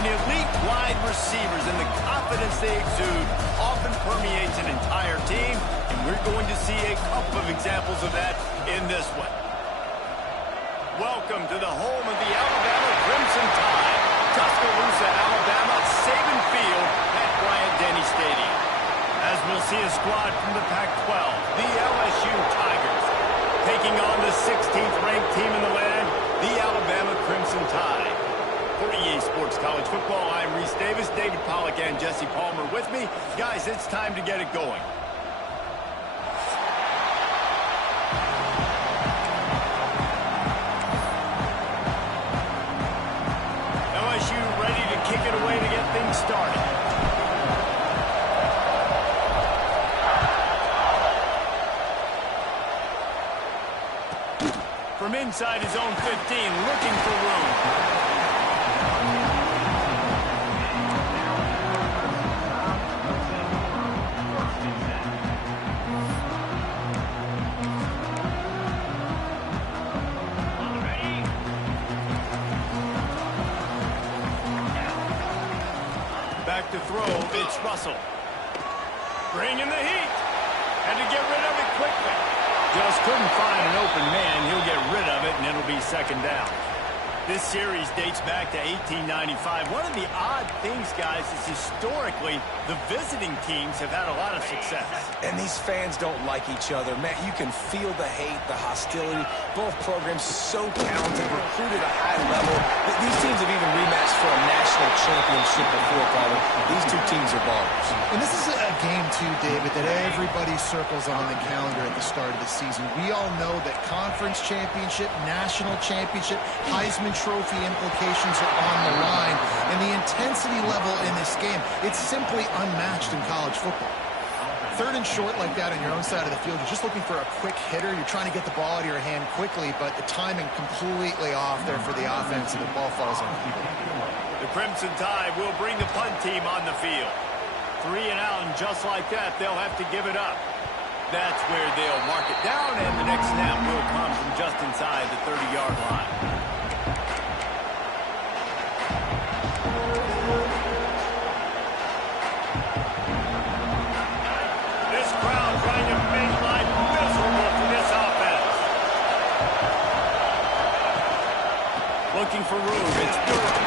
and elite wide receivers, and the confidence they exude often permeates an entire team, and we're going to see a couple of examples of that in this one. Welcome to the home of the Alabama Crimson Tide, Tuscaloosa, Alabama, Saban Field at Bryant-Denny Stadium. As we'll see a squad from the Pac-12, the LSU Tigers, taking on the 16th ranked team in the land, the Alabama Crimson Tide. For EA Sports College Football, I'm Reese Davis, David Pollack, and Jesse Palmer with me. Guys, it's time to get it going. LSU ready to kick it away to get things started. From inside his own 15, looking for room. Back to throw, it's Russell. Bringing the heat. Had to get rid of it quickly. Just couldn't find an open man. He'll get rid of it, and it'll be second down. This series dates back to 1895. One of the odd things, guys, is historically the visiting teams have had a lot of success. And these fans don't like each other. Man, you can feel the hate, the hostility. Both programs so talented, recruited at a high level. These teams have even rematched for a national championship before, Colin. These two teams are ballers. And this is a game, too, David, that everybody circles on the calendar at the start of the season. We all know that conference championship, national championship, Heisman Trophy implications are on the line. And the intensity level in this game, it's simply unmatched in college football. Third and short like that on your own side of the field, you're just looking for a quick hitter. You're trying to get the ball out of your hand quickly, but the timing completely off there for the offense, and the ball falls on people. The Crimson Tide will bring the punt team on the field. 3 and out, and just like that, they'll have to give it up. That's where they'll mark it down, and the next snap will come from just inside the 30-yard line. This crowd trying to make life miserable for this offense. Looking for room, it's Durham.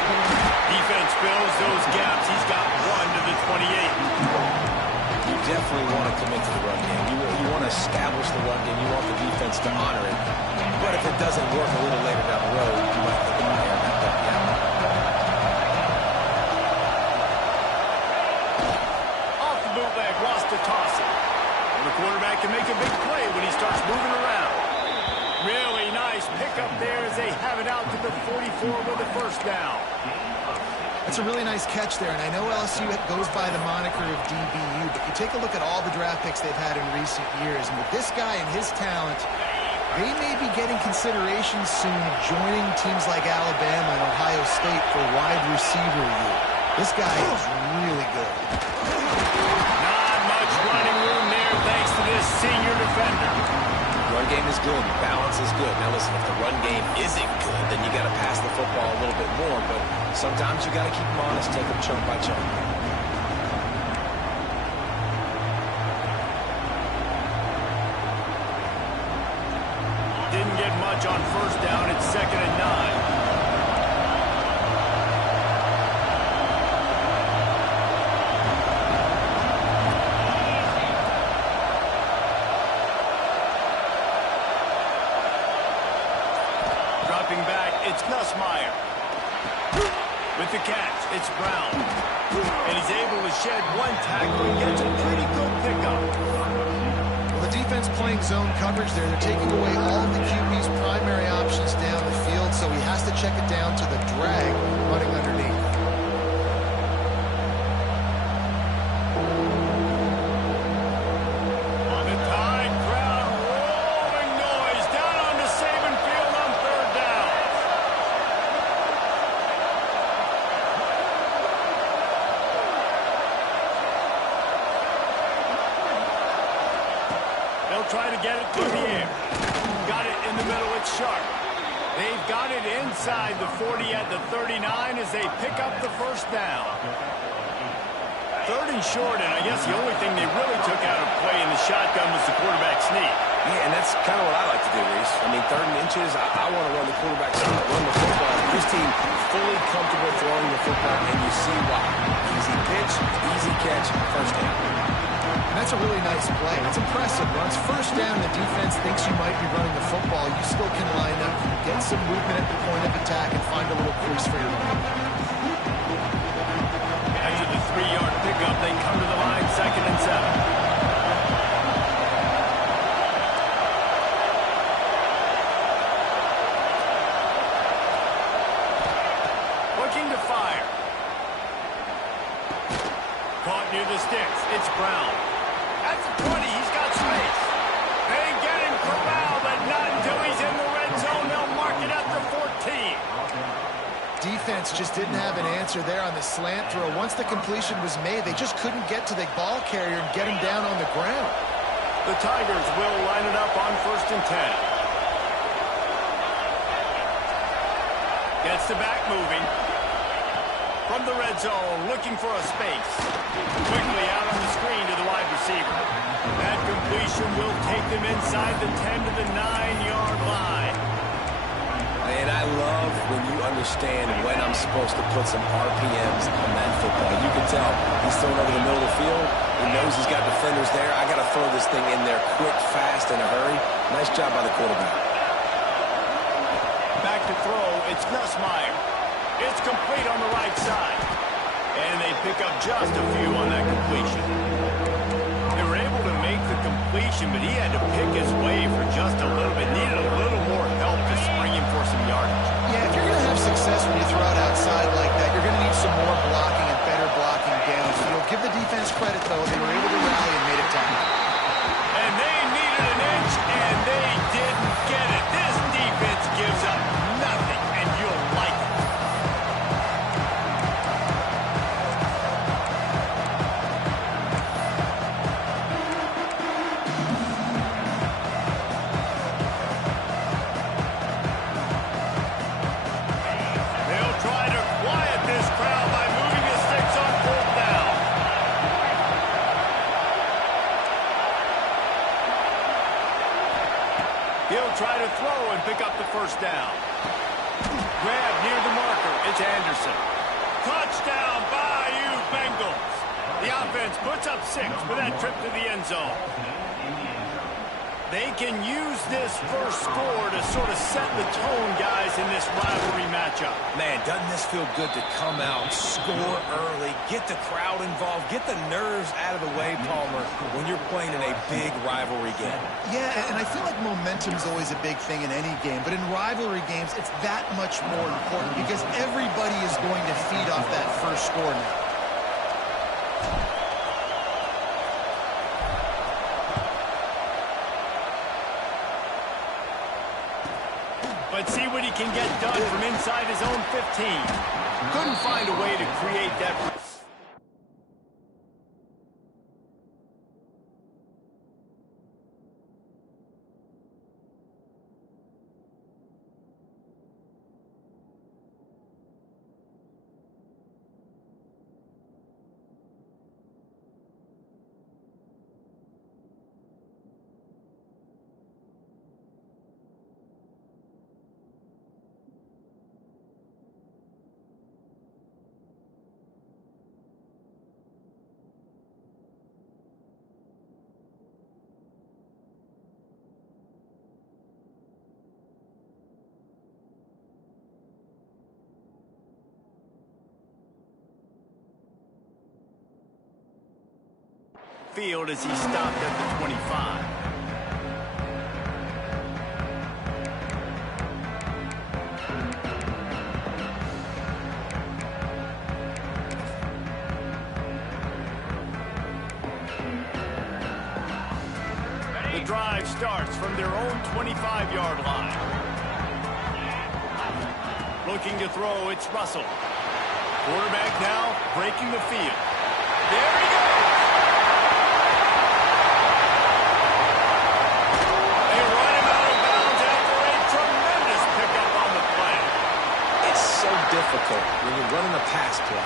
Defense fills those gaps. He's got 1 to the 28. You definitely want to commit to the run game. You want to establish the run game. You want the defense to honor it. But if it doesn't work a little later down the road, you might think about airing that back out. Off the bootleg, wants to toss it. And the quarterback can make a big play when he starts moving around. Really nice pickup there as they have it out to the 44 with the first down. That's a really nice catch there, and I know LSU goes by the moniker of DBU, but you take a look at all the draft picks they've had in recent years, and with this guy and his talent, they may be getting consideration soon of joining teams like Alabama and Ohio State for wide receiver year. This guy is really good. Not much running room there thanks to this senior defender. Run game is good. Balance is good. Now listen, if the run game isn't good, then you got to pass the football a little bit more. But sometimes you got to keep them honest, take them chunk by chunk. Didn't get much on first down. It's 2nd and 9. It's Nussmeier. With the catch, it's Brown. And he's able to shed 1 tackle and gets a pretty good pickup. Well, the defense playing zone coverage there. They're taking away all of the QB's primary options down the field, so he has to check it down to the drag running underneath. Try to get it through the air. Got it in the middle. It's Sharp. They've got it inside the 40 at the 39 as they pick up the first down. 3rd and short, and I guess the only thing they really took out of play in the shotgun was the quarterback sneak. Yeah, and that's kind of what I like to do, Reese. I mean, 3rd and inches, I want to run the quarterback sneak, run the football. This team fully comfortable throwing the football, and you see why. Easy pitch, easy catch, first down. And that's a really nice play. It's impressive. Once first down, the defense thinks you might be running the football. You still can line up, get some movement at the point of attack, and find a little crease for your running back. After the 3-yard pickup, they come to the line, 2nd and 7. Near the sticks. It's Brown. At the 20, he's got space. They get him corralled, but not until he's in the red zone. They'll mark it at the 14. Defense just didn't have an answer there on the slant throw. Once the completion was made, they just couldn't get to the ball carrier and get him down on the ground. The Tigers will line it up on 1st and 10. Gets the back moving. From the red zone, looking for a space. Quickly out on the screen to the wide receiver. That completion will take them inside the 10 to the 9-yard line. And I love when you understand when I'm supposed to put some RPMs on that football. You can tell he's throwing over the middle of the field. He knows he's got defenders there. I got to throw this thing in there quick, fast, in a hurry. Nice job by the quarterback. Back to throw. It's Nussmeier. It's complete on the right side. And they pick up just a few on that completion. They were able to make the completion, but he had to pick his way for just a little bit. Needed a little more help to spring him for some yardage. Yeah, if you're going to have success when you throw it outside like that, you're going to need some more blocking and better blocking downfield. Give the defense credit, though. They were able to rally and made it time. And they needed an inch, and they didn't get it. This defense gives up nothing, and you'll like it. He'll try to throw and pick up the first down. Grab near the marker. It's Anderson. Touchdown, Bayou Bengals. The offense puts up 6 for that trip to the end zone. They can use this first score to sort of set the tone, guys, in this rivalry matchup. Man, doesn't this feel good to come out, score early, get the crowd involved, get the nerves out of the way, Palmer, when you're playing in a big rivalry game. Yeah, and I feel like momentum is always a big thing in any game, but in rivalry games, it's that much more important because everybody is going to feed off that first score now. But see what he can get done from inside his own 15. Couldn't find a way to create that. Field as he stopped at the 25. The drive starts from their own 25-yard line. Looking to throw, it's Russell. Quarterback now breaking the field. There he goes. pass play.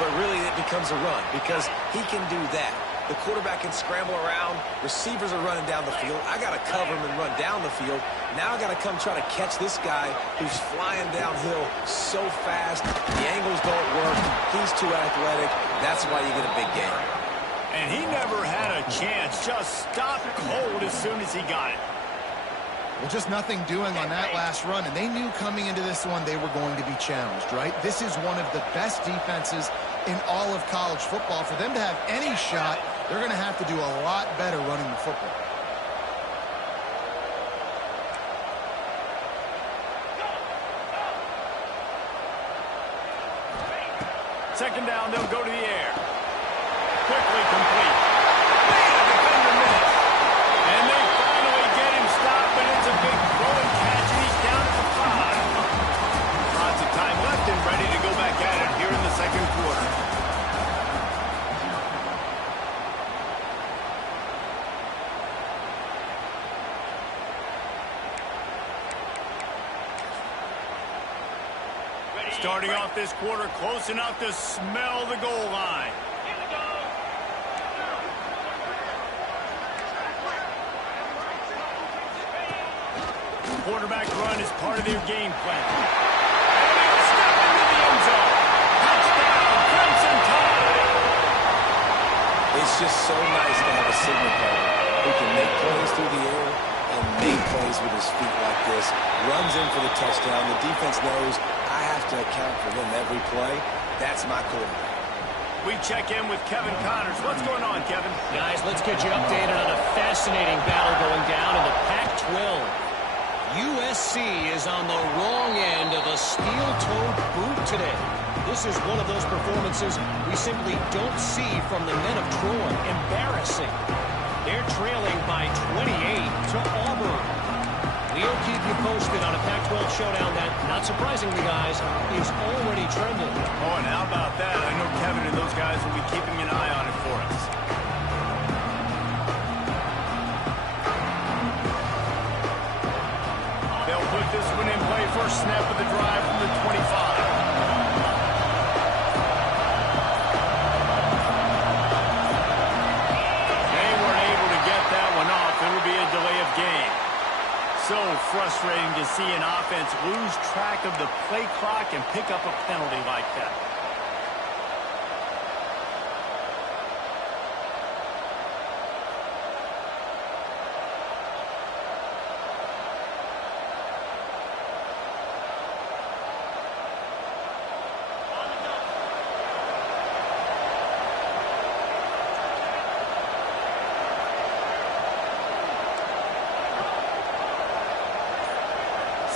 But really, it becomes a run because he can do that. The quarterback can scramble around. Receivers are running down the field. I got to cover him and run down the field. Now I got to come try to catch this guy who's flying downhill so fast. The angles don't work. He's too athletic. That's why you get a big gain. And he never had a chance. Just stopped cold as soon as he got it. Well, just nothing doing on that last run, and they knew coming into this one they were going to be challenged, right? This is one of the best defenses in all of college football. For them to have any shot, they're going to have to do a lot better running the football. Second down, they'll go to the air. Quickly complete. Man, the defender missed. And they finally get him stopped, but it's a big throw and catch, and he's down at the 5. Lots of time left and ready to go back at it here in the second quarter. Starting off this quarter close enough to smell the goal line. Quarterback run is part of their game plan. And he'll step into the end zone. Touchdown, Crimson Tide. It's just so nice to have a signal caller who can make plays through the air and make plays with his feet like this. Runs in for the touchdown. The defense knows I have to account for him every play. That's my quarterback. We check in with Kevin Connors. What's going on, Kevin? Guys, let's get you updated on a fascinating battle going down in the Pac-12. USC is on the wrong end of a steel-toed boot today. This is one of those performances we simply don't see from the men of Troy. Embarrassing. They're trailing by 28 to Auburn. We'll keep you posted on a Pac-12 showdown that, not surprisingly, guys, is already trending. Oh, and how about that? I know Kevin and those guys will be keeping an eye on it for us. They'll put this one in play. First snap of the drive from the 25. They weren't able to get that one off. It'll be a delay of game. So frustrating to see an offense lose track of the play clock and pick up a penalty like that.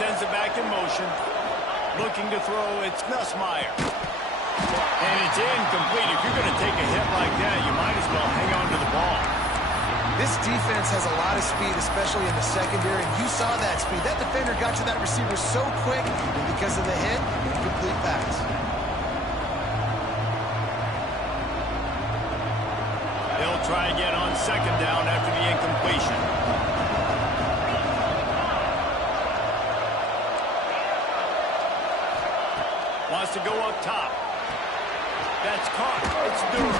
Sends it back in motion. Looking to throw, it's Nussmeier. And it's incomplete. If you're going to take a hit like that, you might as well hang on to the ball. This defense has a lot of speed, especially in the secondary, and you saw that speed. That defender got to that receiver so quick, and because of the hit, incomplete pass. They'll try again on second down after the incompletion. Wants to go up top. That's caught. It's Durham.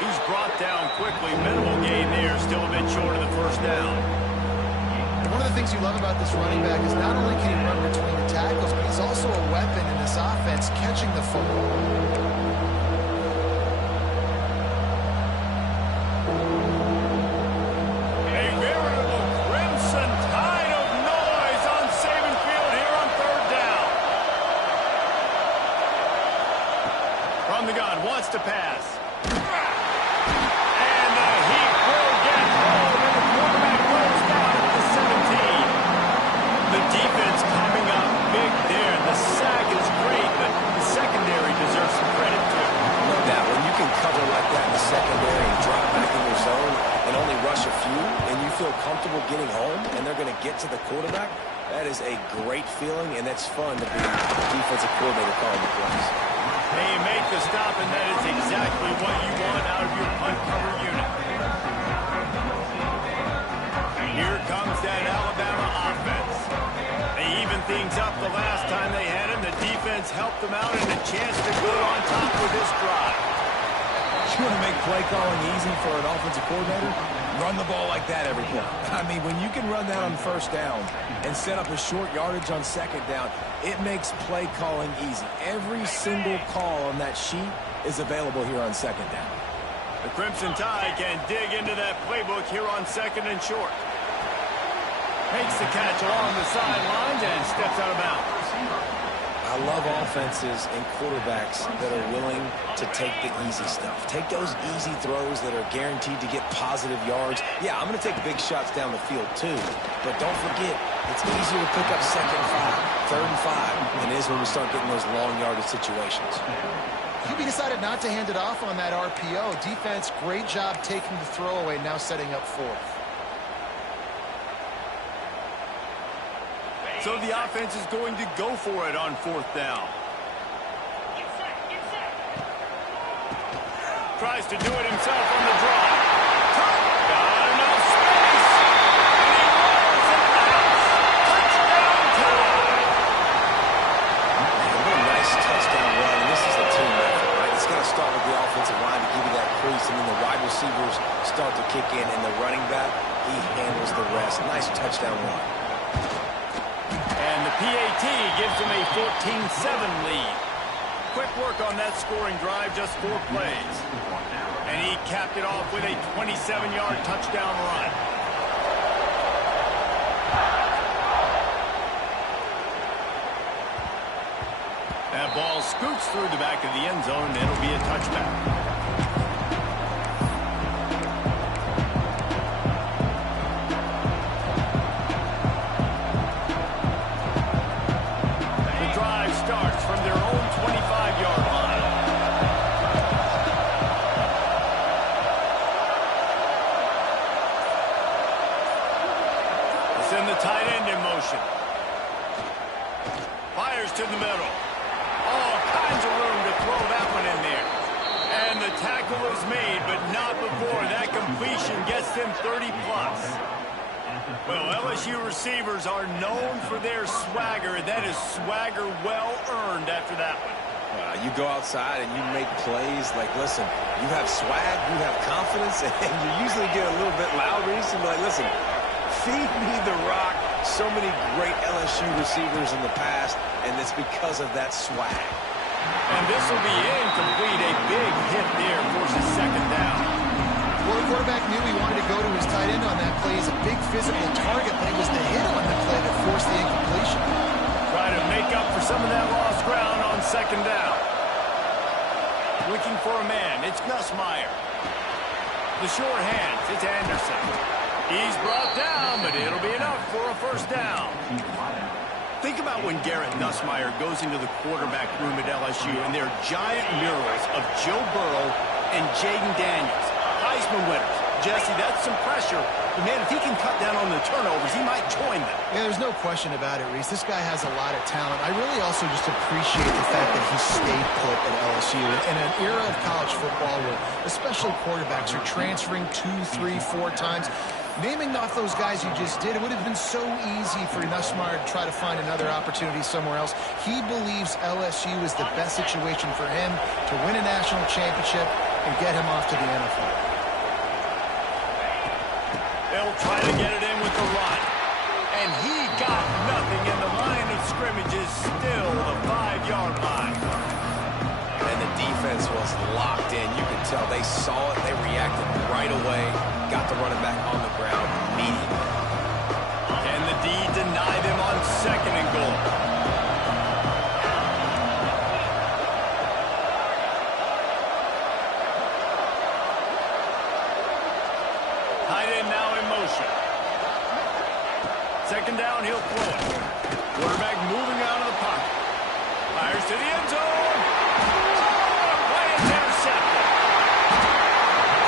He's brought down quickly. Minimal gain there. Still a bit short of the first down. One of the things you love about this running back is not only can he run between the tackles, but he's also a weapon in this offense catching the football. Wants to pass. And the Heat will get home, and the quarterback rolls down at the 17. The defense coming up big there. The sack is great, but the secondary deserves some credit too. No doubt. When you can cover like that in the secondary and drop back in your zone and only rush a few, and you feel comfortable getting home, and they're going to get to the quarterback, that is a great feeling, and it's fun to be the defensive coordinator calling the plays. They make the stop, and that is exactly what you want out of your punt cover unit. Here comes that Alabama offense. They even things up the last time they had him. The defense helped them out and a chance to go on top with this drive. You want to make play calling easy for an offensive coordinator? Run the ball like that every play. I mean, when you can run that on first down and set up a short yardage on second down, it makes play calling easy. Every single call on that sheet is available here on second down. The Crimson Tide can dig into that playbook here on second and short. Makes the catch along the sidelines and steps out of bounds. I love offenses and quarterbacks that are willing to take the easy stuff. Take those easy throws that are guaranteed to get positive yards. Yeah, I'm going to take big shots down the field too, but don't forget, it's easier to pick up second and 5, third and 5 than it is when we start getting those long yardage situations. QB decided not to hand it off on that RPO. Defense, great job taking the throwaway, now setting up fourth. So the offense is going to go for it on fourth down. Tries to do it himself on the draw. Got enough space. And he rolls it bounce. Touchdown time. What a nice touchdown run. And this is a team effort, right? It's got to start with the offensive line to give you that crease. And then the wide receivers start to kick in. And the running back, he handles the rest. Nice touchdown run. And the PAT gives them a 14-7 lead. Quick work on that scoring drive, just 4 plays. And he capped it off with a 27-yard touchdown run. That ball scoots through the back of the end zone, and it'll be a touchback. Starts from their own 25-yard line. They send the tight end in motion. Fires to the middle. All kinds of room to throw that one in there. And the tackle is made, but not before that completion gets them 30+. Well, LSU receivers are known for their swagger. That is swagger well earned after that one. You go outside and you make plays. Like, listen, you have swag, you have confidence, and you usually get a little bit loud recently. Like, listen, feed me the rock. So many great LSU receivers in the past, and it's because of that swag. And this will be incomplete. A big hit there forces second down. Well, the quarterback knew he wanted to go to his tight end on that play. He's a big physical target, but it was the hit on the play that forced the incompletion. Try to make up for some of that lost ground on second down. Looking for a man. It's Nussmeier. The short hands. It's Anderson. He's brought down, but it'll be enough for a first down. Think about when Garrett Nussmeier goes into the quarterback room at LSU, and there are giant murals of Joe Burrow and Jaden Daniels. Heisman winners. Jesse, that's some pressure. But, man, if he can cut down on the turnovers, he might join them. Yeah, there's no question about it, Reese. This guy has a lot of talent. I really also just appreciate the fact that he stayed put at LSU. In an era of college football where especially quarterbacks are transferring 2, 3, 4 times, naming off those guys you just did, it would have been so easy for Nussmeier to try to find another opportunity somewhere else. He believes LSU is the best situation for him to win a national championship and get him off to the NFL. They'll try to get it in with the run. And he got nothing, in the line of scrimmage is still the 5-yard line. And the defense was locked in. You could tell they saw it. They reacted right away. Got the running back on the ground immediately. Can the D deny them on second and goal? Tight end now in motion. Second down, he'll throw it. Quarterback moving out of the pocket. Fires to the end zone. Oh, play is intercepted.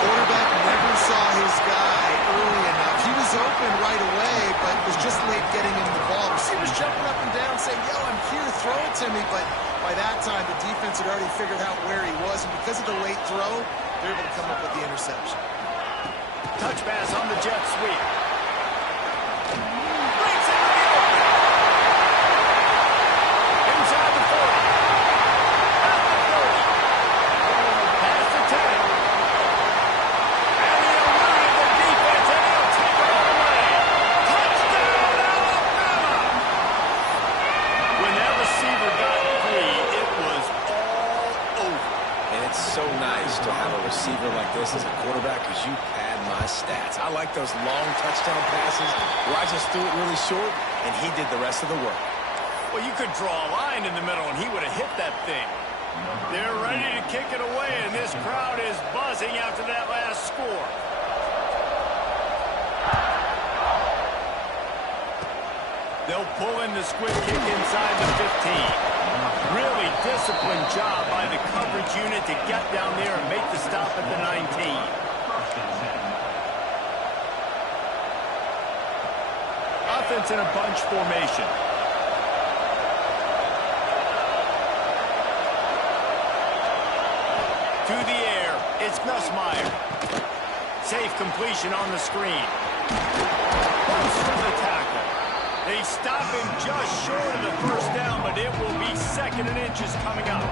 Quarterback never saw his guy early enough. He was open right away, but was just late getting him the ball. Receivers jumping up and down saying, yo, I'm here, throw it to me. But by that time, the defense had already figured out where he was. And because of the late throw, they're able to come up with the interception. Touch pass on the jet sweep. Breaks it to the open. Inside the 40. quarterback, because you pad my stats. I like those long touchdown passes where I just threw it really short, and he did the rest of the work. Well, you could draw a line in the middle, and he would have hit that thing. They're ready to kick it away, and this crowd is buzzing after that last score. They'll pull in the squib kick inside the 15. Really disciplined job by the coverage unit to get down there and make the stop at the 19. Offense in a bunch formation. To the air, it's Nussmeier. Safe completion on the screen. Close for the tackle. They stop him just short of the first down, but it will be second and inches coming up.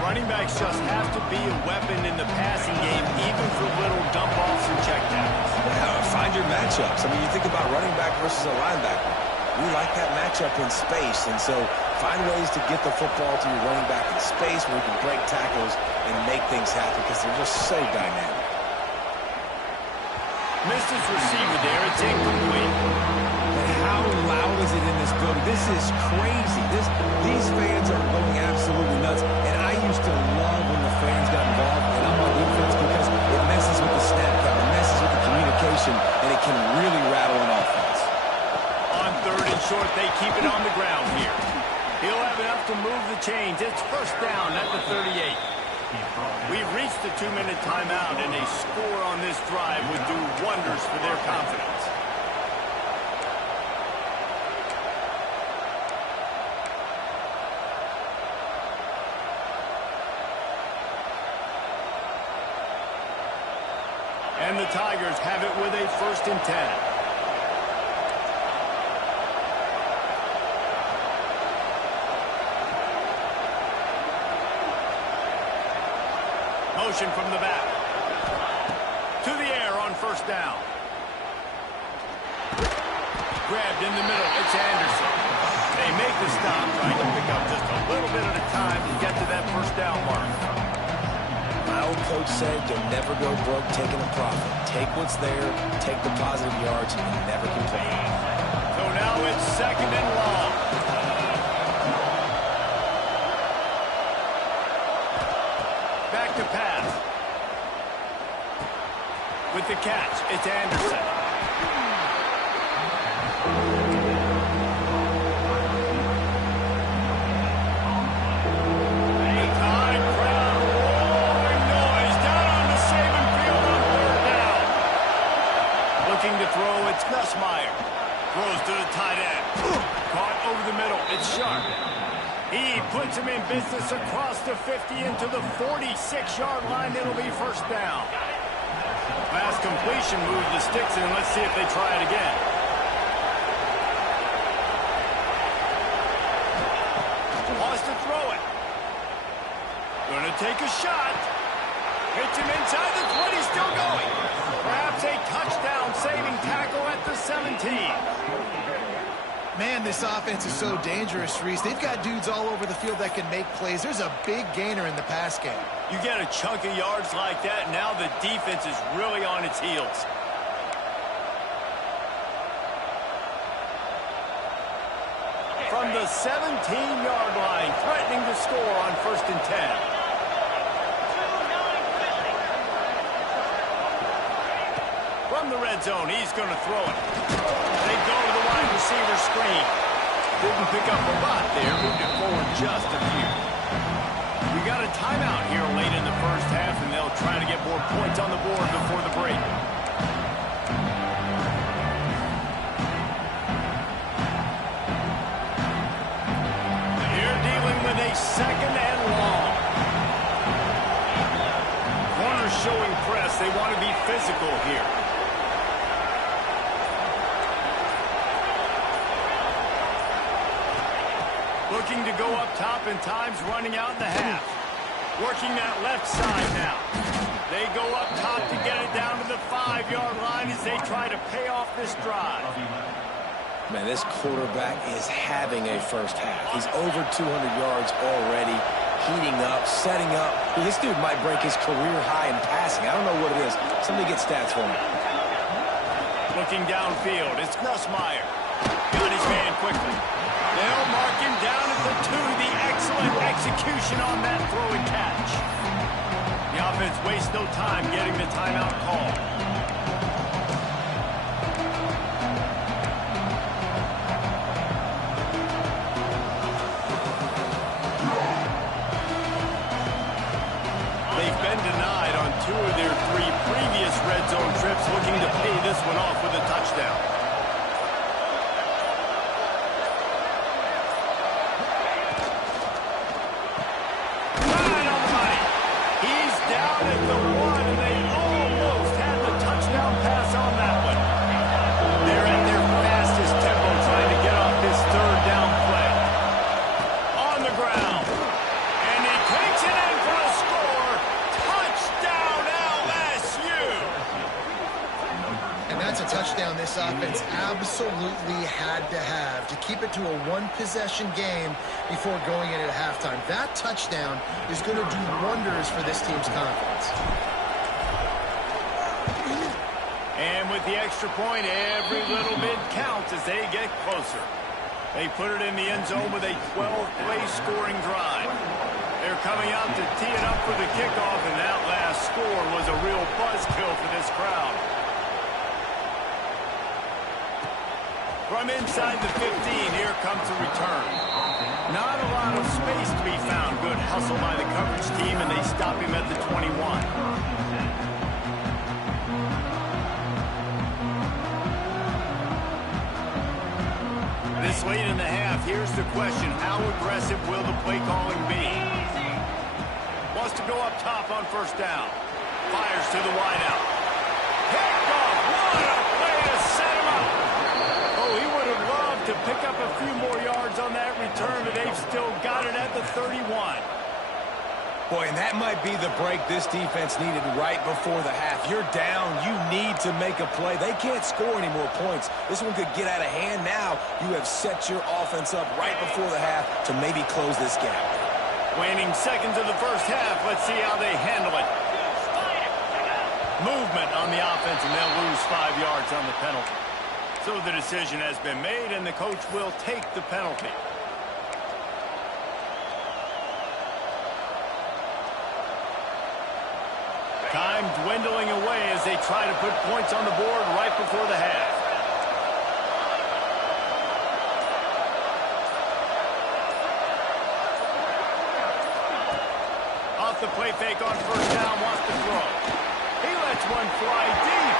Running backs just have to be a weapon in the passing game, even for little dump-offs and checkdowns. Yeah, find your matchups. I mean, you think about running back versus a linebacker. We like that matchup in space, and so find ways to get the football to your running back in space where we can break tackles and make things happen because they're just so dynamic. Missed his receiver there. It's incomplete. But how loud is it in this building? This is crazy. These fans are going absolutely nuts, and I used to love when the fans got involved, and I'm on defense because it messes with the snap count, it messes with the communication, and it can really rattle an offense. On third and short, they keep it on the ground here. He'll have enough to move the chains. It's first down at the 38. We've reached the 2-minute timeout, and a score on this drive would do wonders for their confidence. And the Tigers have it with a 1st and 10. Motion from the back. To the air on first down. Grabbed in the middle. It's Anderson. They make the stop, trying to pick up just a little bit at a time to get to that first down mark. My old coach said you'll never go broke taking a profit. Take what's there, take the positive yards, and never complain. So now it's second and long. Back to pass. With the catch, it's Anderson. Anytime crowd roaring noise down on the Saban field on third down. Looking to throw, it's Nussmeier. Throws to the tight end. Caught over the middle, it's Sharp. He puts him in business across the 50 into the 46-yard line. It'll be first down. Pass completion, move the sticks in. Let's see if they try it again. Wants to throw it. Gonna take a shot. Hits him inside the 20, still going. Perhaps a touchdown-saving tackle at the 17. Man, this offense is so dangerous, Reese. They've got dudes all over the field that can make plays. There's a big gainer in the pass game. You get a chunk of yards like that, now the defense is really on its heels. From the 17-yard line, threatening to score on 1st and 10. From the red zone, he's going to throw it. They go to the wide receiver screen. Didn't pick up a lot there, moved it forward just a few. We got a timeout here late in the first half, and they'll try to get more points on the board before the break. They're dealing with a second and long. Corners showing press. They want to be physical here. Looking to go up top and times running out in the half. Working that left side now. They go up top to get it down to the 5-yard line as they try to pay off this drive. Man, this quarterback is having a first half. He's over 200 yards already. heating up, setting up. This dude might break his career high in passing. I don't know what it is. Somebody get stats for me. Looking downfield, it's Grossmeyer. Got his man quickly. They'll mark him down at the 2. The excellent execution on that throw and catch. The offense wastes no time getting the timeout call. They've been denied on 2 of their 3 previous red zone trips, looking to pay this one off with a touchdown. Right on the money. He's down at the 1, and they almost had the touchdown pass on that one. They're at their fastest tempo trying to get off this 3rd down play. On the ground. And he takes it in for a score. Touchdown LSU. And that's a touchdown this offense absolutely had to have to keep it to a 1-possession game before going in at halftime. That touchdown is going to do wonders for this team's confidence. And with the extra point, every little bit counts as they get closer. They put it in the end zone with a 12-play scoring drive. They're coming out to tee it up for the kickoff, and that last score was a real buzzkill for this crowd. From inside the 15, here comes a return. Not a lot of space to be found. Good hustle by the coverage team, and they stop him at the 21. This late in the half, here's the question. How aggressive will the play calling be? Wants to go up top on 1st down. Fires to the wideout. Picked off. What a play to set him up. Oh, he would have loved to pick up a few more yards on that return, but they've still got it at the 31. Boy, and that might be the break this defense needed right before the half. You're down. You need to make a play. They can't score any more points. This one could get out of hand now. You have set your offense up right before the half to maybe close this gap. Waning seconds of the 1st half. Let's see how they handle it. Movement on the offense, and they'll lose 5 yards on the penalty. So the decision has been made, and the coach will take the penalty. Time dwindling away as they try to put points on the board right before the half. Off the play fake on 1st down, wants to throw. He lets one fly deep.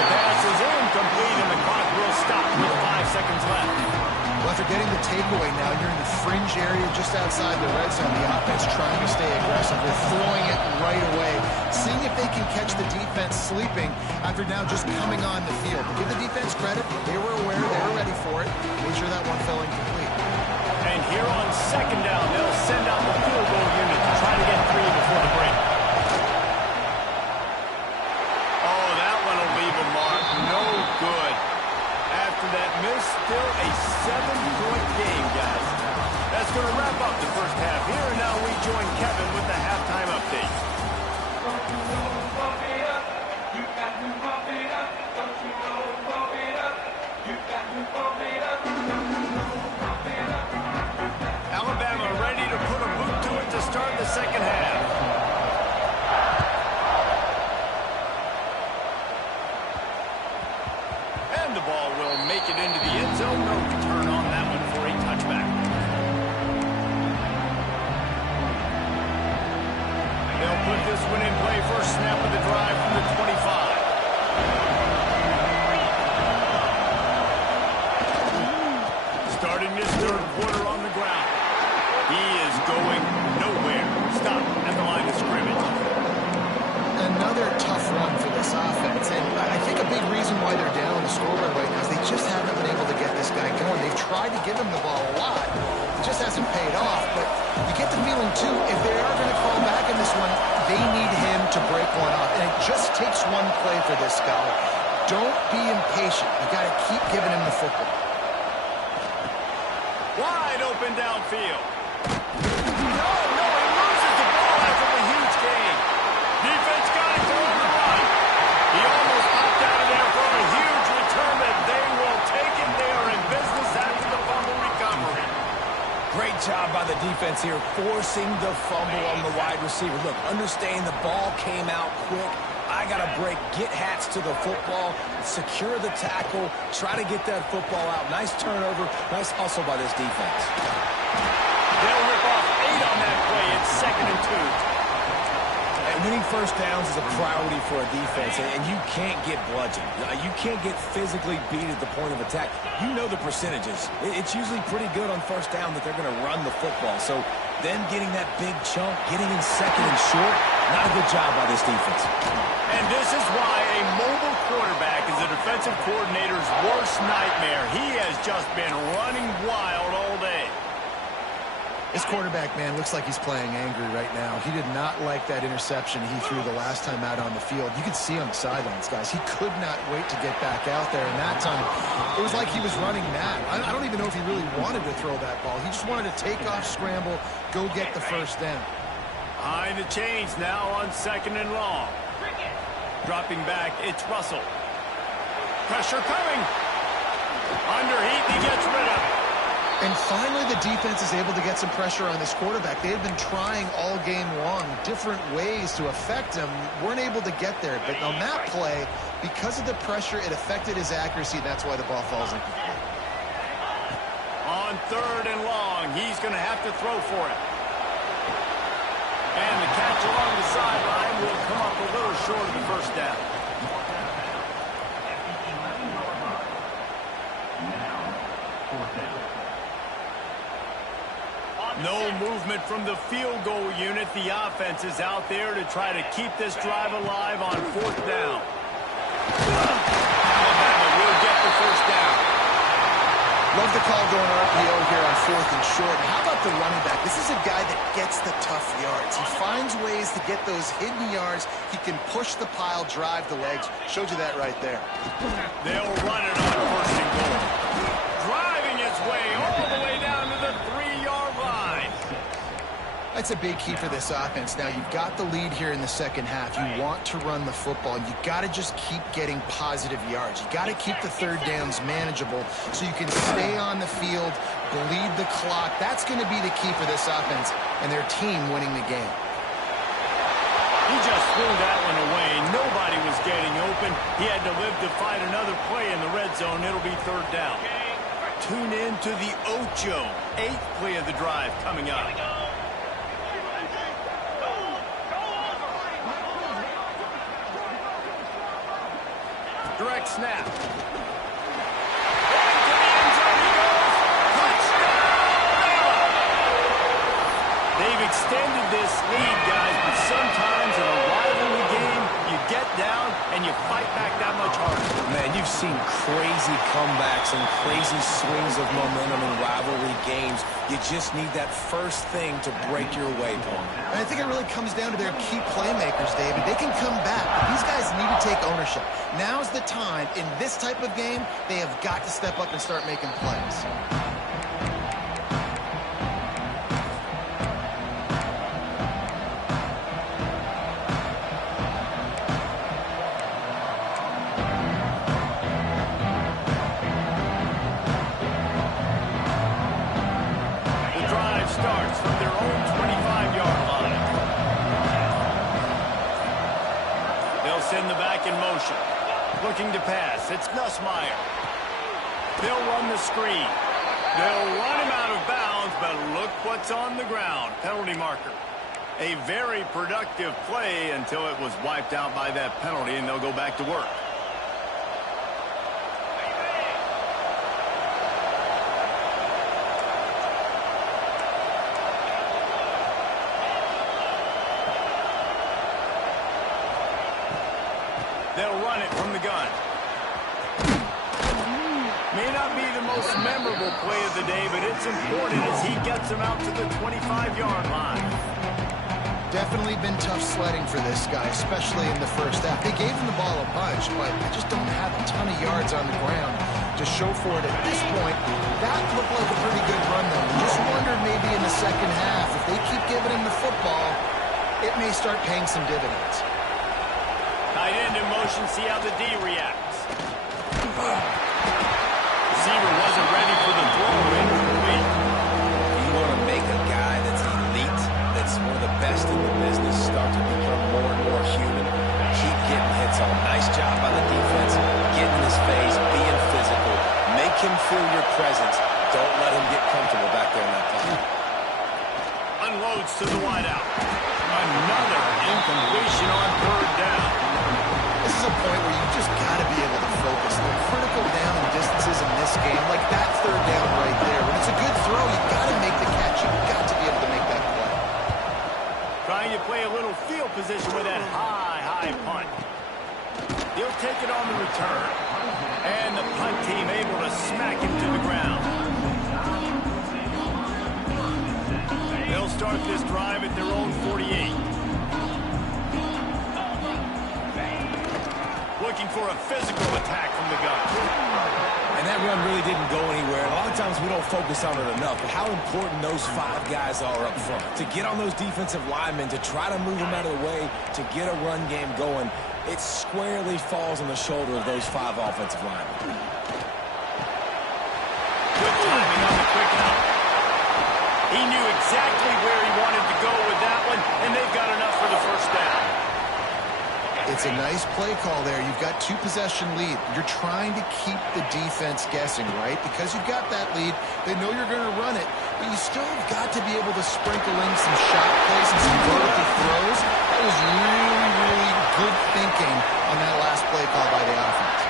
The pass is incomplete, and the clock will stop with 5 seconds left. Well, after getting the takeaway now, you're in the fringe area just outside the red zone. The offense trying to stay aggressive. They're throwing it right away, seeing if they can catch the defense sleeping after now just coming on the field. Give the defense credit. They were aware. They were ready for it. Made sure that one fell incomplete. And here on 2nd down, they'll send out the field goal unit to try to get 3 before the break. Oh, that one will leave a mark. No good. After that miss, still a 7-point game, guys. That's going to wrap up the 1st half. Here and now we join Kevin with the halftime update. Alabama ready to put a boot to it to start the 2nd half. And the ball will make it into the end zone. No return on that one for a touchback. They'll put this one in play. First snap of the drive from the 25. Starting this 3rd quarter on the ground. He is going nowhere. Stop at the line of scrimmage. Another tough run for this offense, and I think a big reason why they're down the scoreboard right now is they just haven't been able to get this guy going. They've tried to give him the ball a lot. It just hasn't paid off, but you get the feeling, too, if they are going to fall back in this one, they need him to break one off, and it just takes one play for this guy. Don't be impatient. You got to keep giving him the football. Wide open downfield. No, defense here, forcing the fumble on the wide receiver. Look, understand the ball came out quick. I got to break, get hats to the football, secure the tackle, try to get that football out. Nice turnover, nice hustle by this defense. They'll rip off 8 on that play. It's 2nd and 2. And winning first downs is a priority for a defense, and you can't get bludgeoned. You can't get physically beat at the point of attack. You know the percentages. It's usually pretty good on first down that they're going to run the football. So then getting that big chunk, getting in 2nd and short, not a good job by this defense. And this is why a mobile quarterback is a defensive coordinator's worst nightmare. He has just been running wild all day. This quarterback, man, looks like he's playing angry right now. He did not like that interception he threw the last time out on the field. You could see on the sidelines, guys. He could not wait to get back out there. And that time, it was like he was running mad. I don't even know if he really wanted to throw that ball. He just wanted to take off, scramble, go get the first down. Behind the chains now on 2nd and long. Dropping back, it's Russell. Pressure coming. Under heat, he gets rid of it. And finally, the defense is able to get some pressure on this quarterback. They had been trying all game long different ways to affect him. Weren't able to get there. But on that play, because of the pressure, it affected his accuracy. That's why the ball falls incomplete. On 3rd and long, he's going to have to throw for it. And the catch along the sideline will come up a little short of the first down. No movement from the field goal unit. The offense is out there to try to keep this drive alive on 4th down. Alabama will get the first down. Love the call going RPO here on 4th and short. And how about the running back? This is a guy that gets the tough yards. He finds ways to get those hidden yards. He can push the pile, drive the legs. Showed you that right there. They'll run it on 1st and goal. Driving its way all the way down to the 3-yard line. That's a big key for this offense. Now, you've got the lead here in the second half. You want to run the football. You got to just keep getting positive yards. You got to keep the 3rd downs manageable so you can stay on the field, bleed the clock. That's going to be the key for this offense and their team winning the game. He just threw that one away. Nobody was getting open. He had to live to fight another play in the red zone. It'll be 3rd down. Tune in to the Ocho. 8th play of the drive coming up. Direct snap. Into the end zone he goes. Touchdown! They've extended this lead, guys, but sometimes in a rivalry game, you get down and you fight back that much harder. Man, you've seen crazy comebacks and crazy swings of momentum in rivalry games. You just need that first thing to break your way, Paul. And I think it really comes down to their key playmakers, David. They can come back, but these guys need to take ownership. Now's the time. In this type of game, they have got to step up and start making plays. Starts from their own 25-yard line. They'll send the back in motion. Looking to pass. It's Nussmeier. They'll run the screen. They'll run him out of bounds, but look what's on the ground. Penalty marker. A very productive play until it was wiped out by that penalty, and they'll go back to work. They'll run it from the gun. May not be the most memorable play of the day, but it's important as he gets him out to the 25-yard line. Definitely been tough sledding for this guy, especially in the first half. They gave him the ball a bunch, but they just don't have a ton of yards on the ground to show for it at this point. That looked like a pretty good run, though. Just wondered maybe in the second half, if they keep giving him the football, it may start paying some dividends. Tight end in motion, see how the D reacts. Receiver wasn't ready for the throw. Incomplete. You want to make a guy that's start to become more and more human. Keep getting hits on. Nice job by the defense. Get in his face, being physical. Make him feel your presence. Don't let him get comfortable back there in that pocket. Unloads to the wideout. Another incompletion on third down. This is a point where you just got to be able to focus. The critical down and distances in this game, like that third down right there. When it's a good throw, you got to make the catch. You've got to be able to make that play. Trying to play a little field position with that high punt. He'll take it on the return. And the punt team able to smack him to the ground. They'll start this drive at their own 48. Looking for a physical attack from the gun. And that run really didn't go anywhere. A lot of times we don't focus on it enough, but how important those 5 guys are up front. To get on those defensive linemen, to try to move them out of the way, to get a run game going, it squarely falls on the shoulder of those 5 offensive linemen. Good timing on the quick out. He knew exactly where he wanted to go with that one, and they've got enough for the first down. It's a nice play call there. You've got 2-possession lead. You're trying to keep the defense guessing, right? Because you've got that lead, they know you're going to run it, but you still have got to be able to sprinkle in some shot plays and some vertical throws. That was really, really good thinking on that last play call by the offense.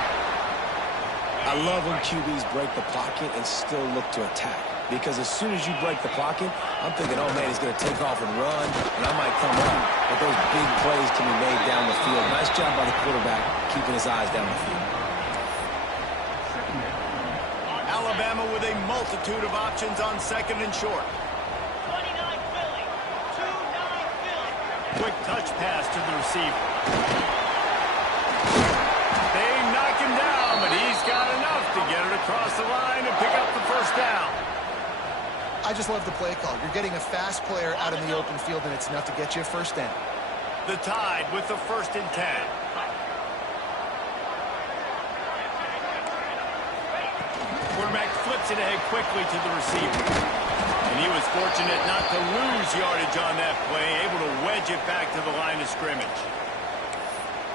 I love when QBs break the pocket and still look to attack. Because as soon as you break the pocket, I'm thinking, oh, man, he's going to take off and run, and I might come up. But those big plays can be made down the field. Nice job by the quarterback keeping his eyes down the field. Alabama with a multitude of options on second and short. 29 Philly. 2-9 Philly. Quick touch pass to the receiver. They knock him down, but he's got enough to get it across the line and pick up the first down. I just love the play call. You're getting a fast player out in the open field, and it's enough to get you a first down. The Tide with the 1st and 10. Quarterback flips it ahead quickly to the receiver. And he was fortunate not to lose yardage on that play, able to wedge it back to the line of scrimmage.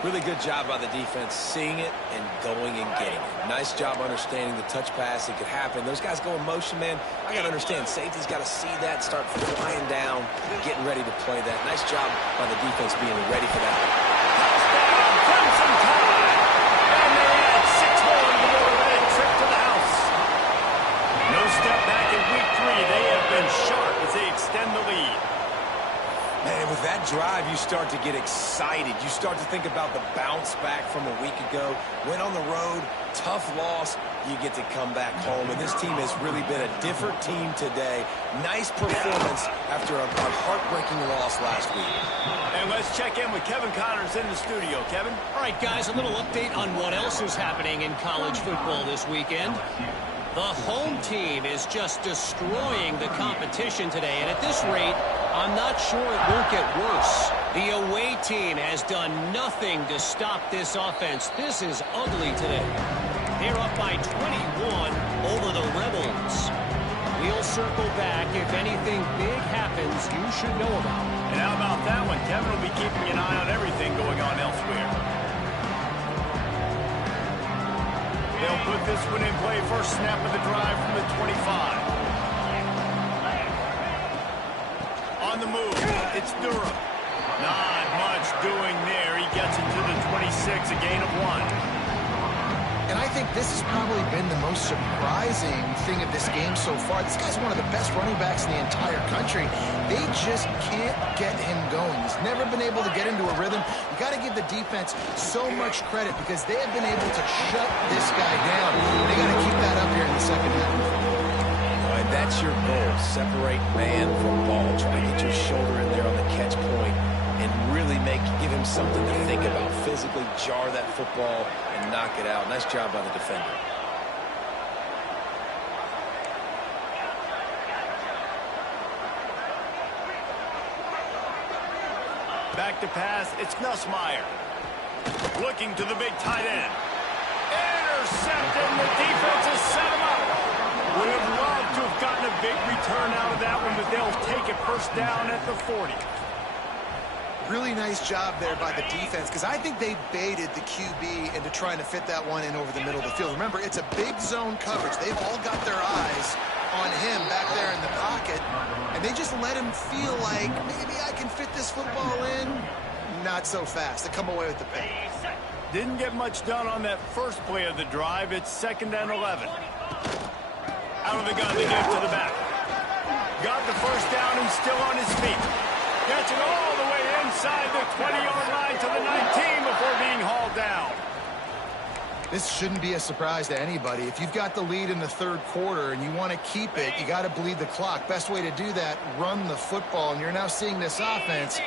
Really good job by the defense, seeing it and going and getting it. Nice job understanding the touch pass. It could happen. Those guys go in motion, man. I got to understand, safety's got to see that, start flying down, getting ready to play that. Nice job by the defense being ready for that. Touchdown, Crimson Tide! And they add 6 more to the motivated trip to the house. No step back in week 3. They have been sharp as they extend the lead. Man, with that drive, you start to get excited. You start to think about the bounce back from a week ago. Went on the road, tough loss. You get to come back home, and this team has really been a different team today. Nice performance after a heartbreaking loss last week. And let's check in with Kevin Connors in the studio. Kevin? All right, guys, a little update on what else is happening in college football this weekend. The home team is just destroying the competition today, and at this rate, I'm not sure it won't get worse. The away team has done nothing to stop this offense. This is ugly today. They're up by 21 over the Rebels. We'll circle back. If anything big happens, you should know about it. And how about that one? Kevin will be keeping an eye on everything going on elsewhere. They'll put this one in play. First snap of the drive from the 25. On the move, it's Durham. Not much doing there. He gets it to the 26, a gain of 1. And I think this has probably been the most surprising thing of this game so far. This guy's one of the best running backs in the entire country. They just can't get him going. He's never been able to get into a rhythm. You got to give the defense so much credit because they have been able to shut this guy down. They got to keep that up here in the second half. All right, that's your goal. Separate man from ball. Try to get your shoulder in there on the catch point and really give him something to think about. Physically jar that football and knock it out. Nice job by the defender. Back to pass, it's Nussmeier. Looking to the big tight end. Intercepted, the defense has set him up. Would have loved to have gotten a big return out of that one, but they'll take it first down at the 40. Really nice job there by the defense, because I think they baited the QB into trying to fit that one in over the middle of the field. Remember, it's a big zone coverage. They've all got their eyes on him back there in the pocket, and they just let him feel like, maybe I can fit this football in. Not so fast. They come away with the pick. Didn't get much done on that first play of the drive. It's 2nd and 11. Out of the gun, they give to the back. Got the first down and still on his feet. Gets it all the way inside the 20-yard line to the 19 before being hauled down. This shouldn't be a surprise to anybody. If you've got the lead in the third quarter and you want to keep it, you got to bleed the clock. Best way to do that, run the football. And you're now seeing this offense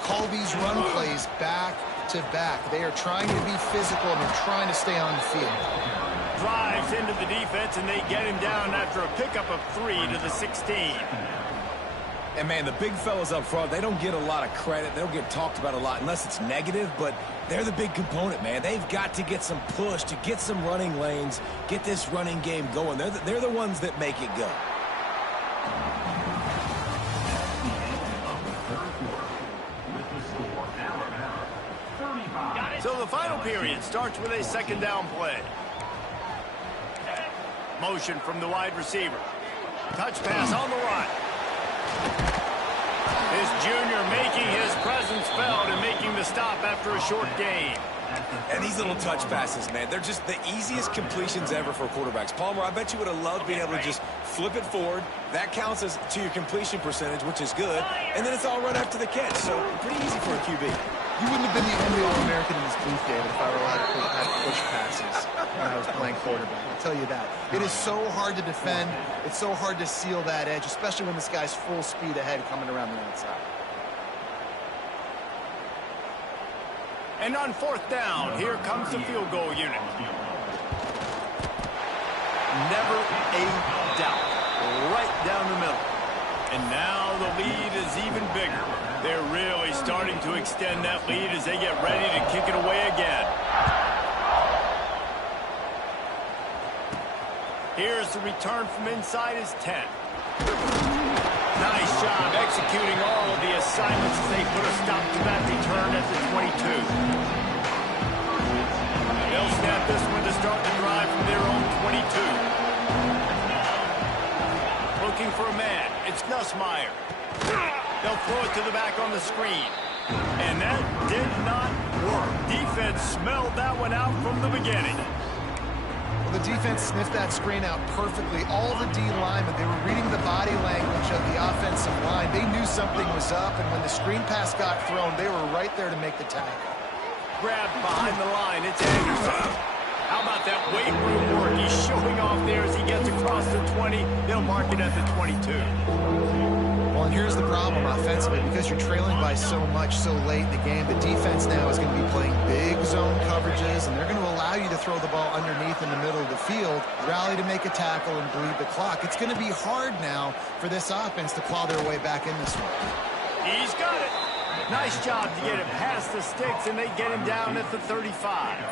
call these run plays back to back. They are trying to be physical and they're trying to stay on the field. Drives into the defense, and they get him down after a pickup of 3 to the 16. And, man, the big fellas up front, they don't get a lot of credit. They don't get talked about a lot unless it's negative, but they're the big component, man. They've got to get some push, to get some running lanes, get this running game going. They're the ones that make it go. So the final period starts with a 2nd down play. Motion from the wide receiver. Touch pass on the run. This junior making his presence felt and making the stop after a short gain. And these little touch passes, man, they're just the easiest completions ever for quarterbacks. Palmer, I bet you would have loved being able to just flip it forward. That counts as to your completion percentage, which is good. And then it's all run after the catch, so pretty easy for a QB. You wouldn't have been the only All-American in this booth, David, if I were allowed to push passes when I was playing quarterback. I'll tell you that. It is so hard to defend. It's so hard to seal that edge, especially when this guy's full speed ahead coming around the outside. And on 4th down, here comes the field goal unit. Never a doubt. Right down the middle. And now the lead is even bigger. They're really starting to extend that lead as they get ready to kick it away again. Here's the return from inside his 10. Nice job executing all of the assignments as they put a stop to that return at the 22. They'll snap this one to start the drive from their own 22. Looking for a man. It's Nussmeier. They'll throw it to the back on the screen. And that did not work. Defense smelled that one out from the beginning. Well, the defense sniffed that screen out perfectly. All the D linemen, they were reading the body language of the offensive line. They knew something was up, and when the screen pass got thrown, they were right there to make the tackle. Grabbed behind the line. It's Anderson. How about that weight room work? He's showing off there as he gets across the 20. They'll mark it at the 22. Well, and here's the problem offensively. Because you're trailing by so much so late in the game, the defense now is going to be playing big zone coverages, and they're going to allow you to throw the ball underneath in the middle of the field, rally to make a tackle, and bleed the clock. It's going to be hard now for this offense to claw their way back in this one. He's got it. Nice job to get it past the sticks, and they get him down at the 35.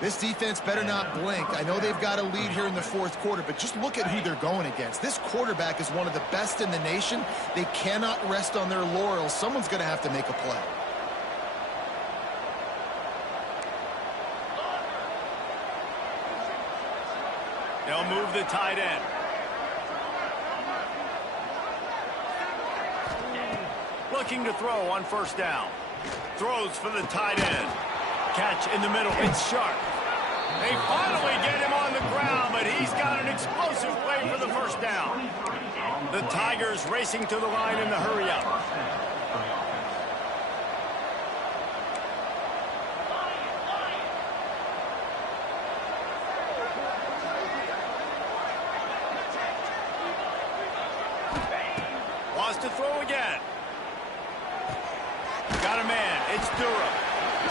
This defense better not blink. I know they've got a lead here in the fourth quarter, but just look at who they're going against. This quarterback is one of the best in the nation. They cannot rest on their laurels. Someone's going to have to make a play. They'll move the tight end. Looking to throw on 1st down. Throws for the tight end. Catch in the middle. It's sharp. They finally get him on the ground, but he's got an explosive play for the 1st down. The Tigers racing to the line in the hurry-up. Wants to throw again. Got a man. It's Durham.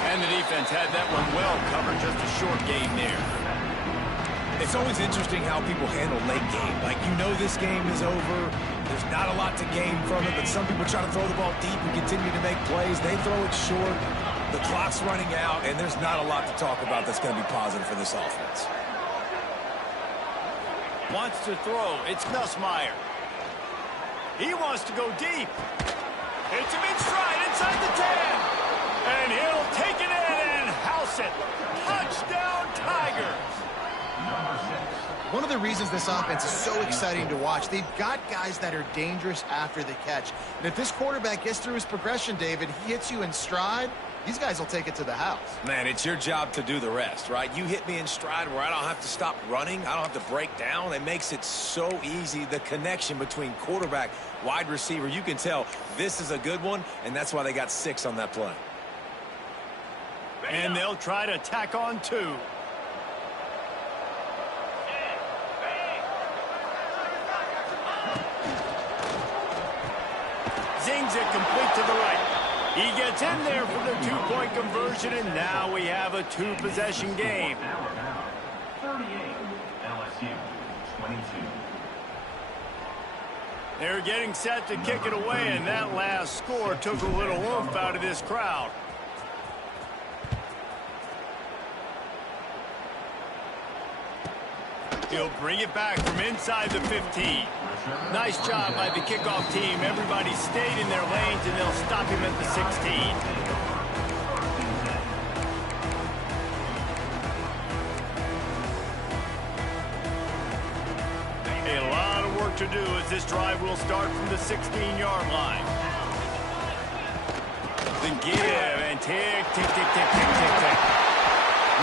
And the defense had that one well covered. Just a short game there. It's always interesting how people handle late game. Like, you know this game is over. There's not a lot to gain from it, but some people try to throw the ball deep and continue to make plays. They throw it short. The clock's running out, and there's not a lot to talk about that's going to be positive for this offense. Wants to throw. It's Nussmeier. He wants to go deep. Hits him in stride. inside the 10. And he'll take it in and house it. Touchdown, Tigers. One of the reasons this offense is so exciting to watch, they've got guys that are dangerous after the catch. And if this quarterback gets through his progression, David, he hits you in stride, these guys will take it to the house. Man, it's your job to do the rest, right? You hit me in stride where I don't have to stop running. I don't have to break down. It makes it so easy, the connection between quarterback, wide receiver. You can tell this is a good one, and that's why they got 6 on that play. And they'll try to tack on 2. Zings it complete to the right. He gets in there for the 2-point conversion, and now we have a 2-possession game. 38, LSU, 22. They're getting set to kick it away, and that last score took a little oomph out of this crowd. He'll bring it back from inside the 15. Nice job by the kickoff team. Everybody stayed in their lanes, and they'll stop him at the 16. A lot of work to do as this drive will start from the 16-yard line. The give and tick, tick, tick, tick, tick, tick, tick.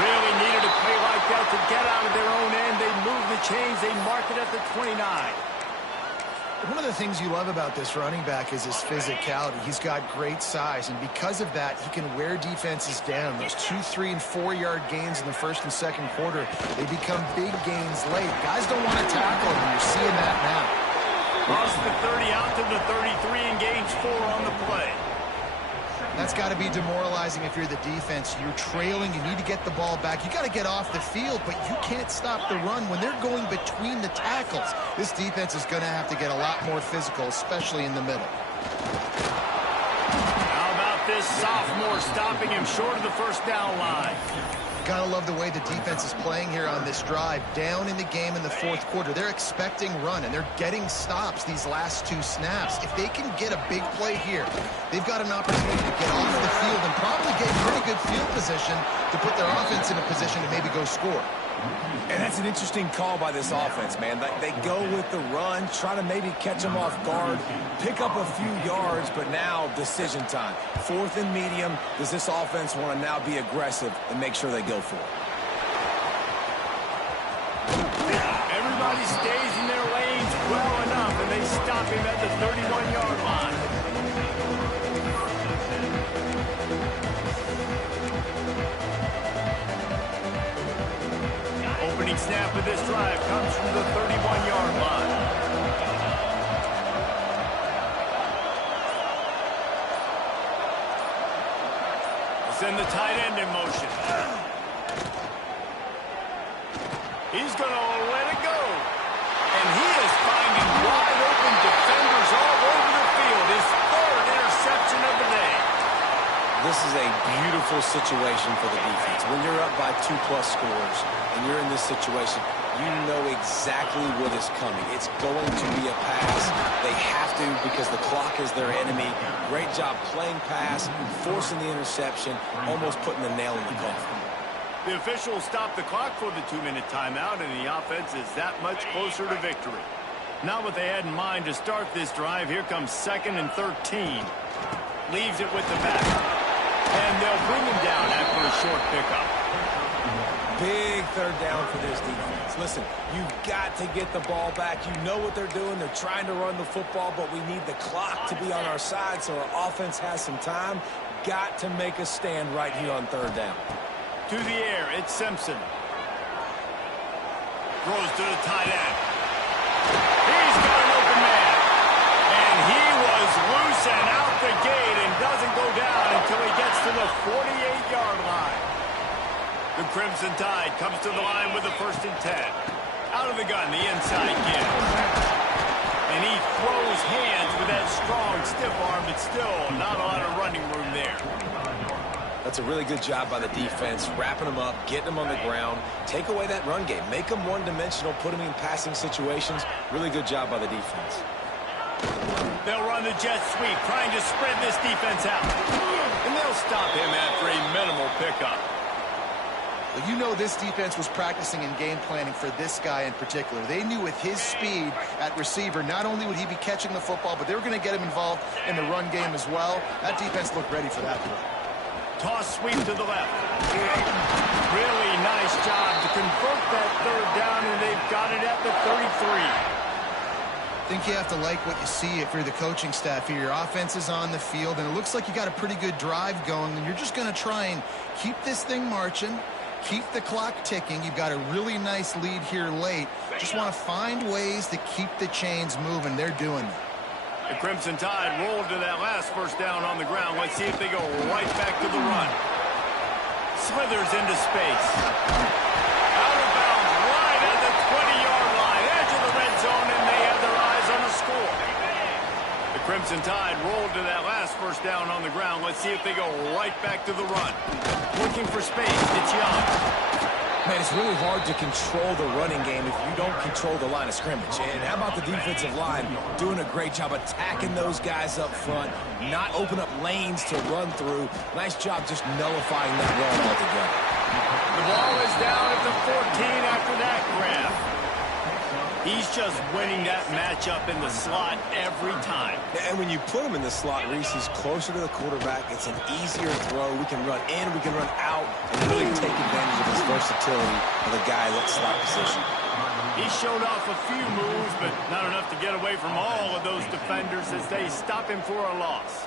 Really needed a play like that to get out of their own end. They move the chains. They mark it at the 29. One of the things you love about this running back is his physicality. He's got great size, and because of that, he can wear defenses down. Those 2-, 3-, and 4-yard gains in the first and second quarter, they become big gains late. Guys don't want to tackle him, and you're seeing that now. Lost the 30 out to the 33 and gains 4 on the play. That's got to be demoralizing if you're the defense. You're trailing. You need to get the ball back. You got to get off the field, but you can't stop the run when they're going between the tackles. This defense is going to have to get a lot more physical, especially in the middle. How about this sophomore stopping him short of the first down line? Gotta love the way the defense is playing here on this drive. Down in the game in the fourth quarter. They're expecting run, and they're getting stops these last 2 snaps. If they can get a big play here, they've got an opportunity to get off the field and probably get pretty good field position to put their offense in a position to maybe go score. And that's an interesting call by this offense, man. They go with the run, try to maybe catch them off guard, pick up a few yards, but now decision time. 4th and medium. Does this offense want to now be aggressive and make sure they go for it? Everybody stays in their lanes well enough, and they stop him at the 31-yard line. Opening snap of this drive comes from the 31-yard line. Send the tight end in motion. He's going to let it go. And he is finding wide open defenders all over the field. His 3rd interception of the day. This is a beautiful situation for the defense. When you're up by 2+ scores and you're in this situation, you know exactly what is coming. It's going to be a pass. They have to because the clock is their enemy. Great job playing pass, forcing the interception, almost putting the nail in the coffin. The officials stopped the clock for the 2-minute timeout, and the offense is that much closer to victory. Not what they had in mind to start this drive. Here comes 2nd and 13. Leaves it with the back. And they'll bring him down after a short pickup. Big 3rd down for this defense. Listen, you've got to get the ball back. You know what they're doing. They're trying to run the football, but we need the clock to be on our side so our offense has some time. Got to make a stand right here on 3rd down. To the air, it's Simpson. Throws to the tight end. He's got an open man. And he was loose and out the gate and doesn't go down until he gets to the 48-yard line. The Crimson Tide comes to the line with a 1st and 10. Out of the gun, the inside give. And he throws hands with that strong, stiff arm, but still not a lot of running room there. That's a really good job by the defense, wrapping them up, getting them on the ground, take away that run game, make them one-dimensional, put them in passing situations. Really good job by the defense. They'll run the jet sweep, trying to spread this defense out. And they'll stop him after a minimal pickup. Well, you know this defense was practicing and game planning for this guy in particular. They knew with his speed at receiver, not only would he be catching the football, but they were going to get him involved in the run game as well. That defense looked ready for that play. Toss sweep to the left. Really nice job to convert that third down, and they've got it at the 33. I think you have to like what you see if you're the coaching staff here. Your offense is on the field, and it looks like you got a pretty good drive going, and you're just going to try and keep this thing marching, keep the clock ticking. You've got a really nice lead here late. Just want to find ways to keep the chains moving. They're doing it. The Crimson Tide rolled to that last first down on the ground. Let's see if they go right back to the run. Slithers into space. Out of bounds, right at the 20-yard line, edge of the red zone, and they have their eyes on the score. The Crimson Tide rolled to that last first down on the ground. Let's see if they go right back to the run. Looking for space. It's Young. Man, it's really hard to control the running game if you don't control the line of scrimmage. And how about the defensive line doing a great job attacking those guys up front, not open up lanes to run through. Nice job just nullifying that run altogether. The ball is down at the 14 after that grab. He's just winning that matchup in the slot every time. And when you put him in the slot, Reese, he's closer to the quarterback. It's an easier throw. We can run in, we can run out, and really take advantage of his versatility of the guy at slot position. He showed off a few moves, but not enough to get away from all of those defenders as they stop him for a loss.